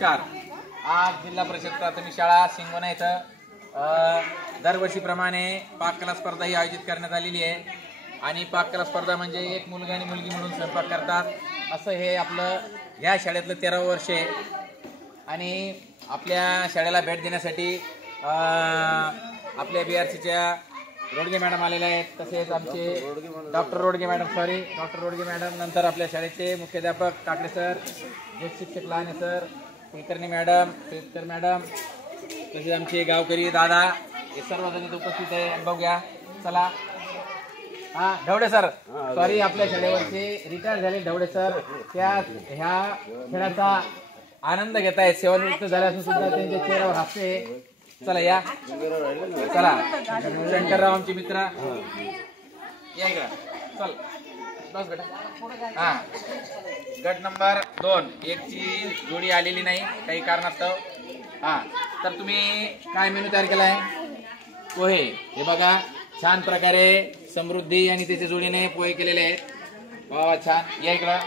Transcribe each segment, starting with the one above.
नमस्कार. आज जिल्हा परिषद प्राथमिक शाळा सिंगोना इथं दरवर्षीप्रमाणे पाककला स्पर्धा ही आयोजित करण्यात आलेली आहे. आणि पाककला स्पर्धा म्हणजे एक मुलगा आणि मुलगी म्हणून स्वयंपाक करतात असं हे आपलं ह्या शाळेतलं 13वं वर्ष आहे. आणि आपल्या शाळेला भेट देण्यासाठी आपल्या BRCच्या रोडगे मॅडम आलेले आहेत. तसेच आमचे डॉक्टर रोडगे मॅडम नंतर आपल्या शाळेचे मुख्याध्यापक काकडे सर, ज्येष्ठ शिक्षक Lahane sir, Kulkarni madam, Petkar madam, तसेच आमचे गावकरी दादा हे सर्वजण इथे उपस्थित आहे. बघूया चला. ढवळे सर, सॉरी, आपल्या शाळेवरचे रिटायर झाले ढवळे सर त्या ह्या खेळाचा आनंद घेत आहेत. सेवानिवृत्त झाल्यापासून सुद्धा त्यांच्या चेहऱ्यावर हास्य आहे. चला या, चला. शंकरराव आमचे मित्र या इकडं. चल बस बेटा. गट नंबर 2 एक ची जोडी आलेली नाही काही कारणास्तव. तर तुम्ही काय मेनू तयार केलाय? पोहे. हे बघा छान प्रकारे समृद्धी आणि त्याच्या जोडीने पोहे केलेले आहेत. वा वा छान. या इकडं.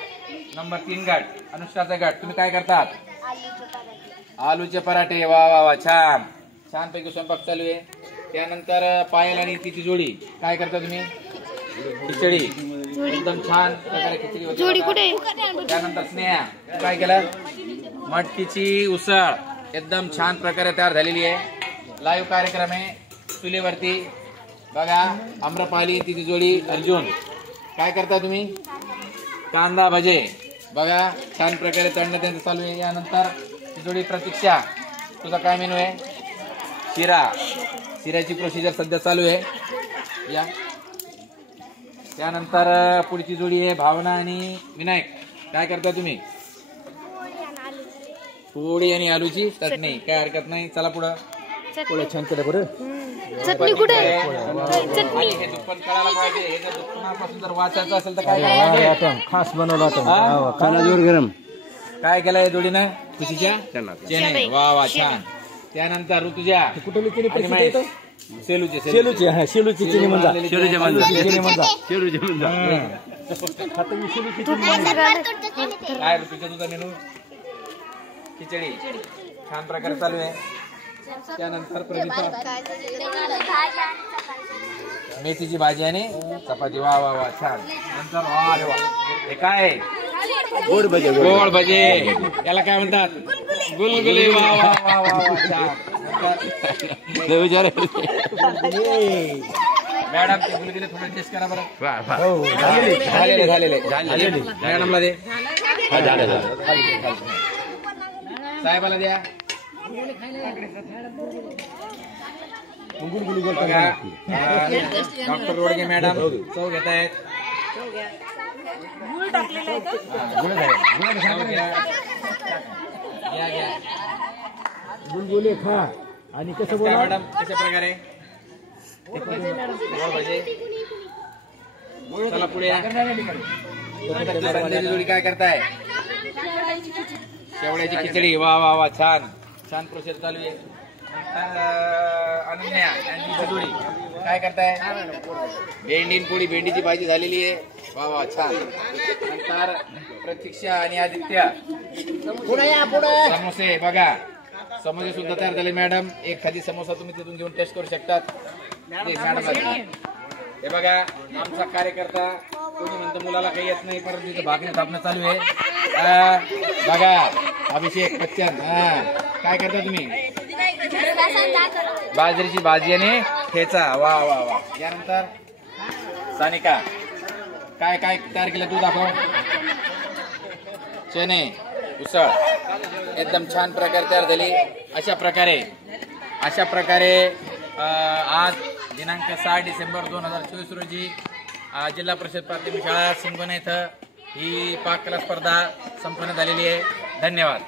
नंबर 3 गट अनुष्काचा गट. तुम्ही काय करतात? आलूचे पराठे. वा वा वा छान छानपैकी स्वयंपाक चालू आहे. त्यानंतर पायल आणि तिची जोडी काय करता तुम्ही? खिचडी. एकदम छान प्रकारे खिचडी होती. त्यानंतर स्नेहा काय केलं? मटकीची उसळ एकदम छान प्रकारे तयार झालेली आहे. लाईव्ह कार्यक्रम आहे चुलीवरती. बघा आम्रपाली तिची जोडी अर्जुन काय करता तुम्ही? कांदा भजे. बघा छान प्रकारे तळणं त्यांचं चालू आहे. यानंतर ती जोडी प्रतीक्षा. तुझा काय मेनू आहे? शिऱ्याची प्रोसिजर सध्या चालू आहे. या त्यानंतर पुढची जोडी आहे भावना आणि विनायक. काय करता तुम्ही? पोळी आणि आलूची चटणी. काय हरकत नाही. चला पुढं. पोळ्या छान केलं बरं. चटणी कुठे? हे दुप्पट कळायला पाहिजे. हे जर दुप्पणापासून जर वाचायचं असेल तर काय खास बनवला गरम काय केलंय जोडीनं? खुशीच्या चेन्नई. वा वा छान. त्यानंतर ऋतुजा सेलूची शेलूची म्हणजा काय ऋतुजा तुझा मेनू? खिचडी छान प्रकारे चालू आहे. त्यानंतर मेथीची भाजी आणि चपाती. वा वा वा छान. नंतर हे काय? गोड भजे. याला काय म्हणतात? गुलगुले. वा वा वा वा छान. मॅडम ते गुलगुले थोडं टेस्ट करा बरं. झालेले मॅडमला दे. साहेबाला द्या. डॉक्टर रोडगे मॅडम चव घेत आहेत. गुलगुले खा. आणि कसं बोला मॅडम कशा प्रकारे? चला पुढे या. जोडी काय करताय? शेवड्याची खिचडी. वा वा वा छान छान प्रोसेस चालू आहे. अनन्या यांची जोडी काय करताय? भेंडी पोळी. भेंडीची भाजी झालेली आहे. वा वा छान. नंतर प्रतीक्षा आणि आदित्य समोसे. बघा समोसे सुद्धा तयार झाले. मॅडम एखादी समोसा तुम्ही तिथून घेऊन टेस्ट करू शकतात. हे बघा आमचा कार्यकर्ता कोणी म्हणतो मुलाला काही येत नाही परंतु तिथं भाकरी थापणं चालू आहे. बघा अभिषेक बच्चन. काय करता तुम्ही? बाजरीची भाजी आणि ठेचा. वा वा वा. यानंतर सानिका काय काय तयार केलं तू दाखव. चणे उसळ एकदम छान प्रकारे तयार झाली. अशा प्रकारे आज दिनांक 6 डिसेंबर 2024 रोजी जिल्हा परिषद प्राथमिक शाळा सिंगोना इथं ही पाककला स्पर्धा संपन्न झालेली आहे. धन्यवाद.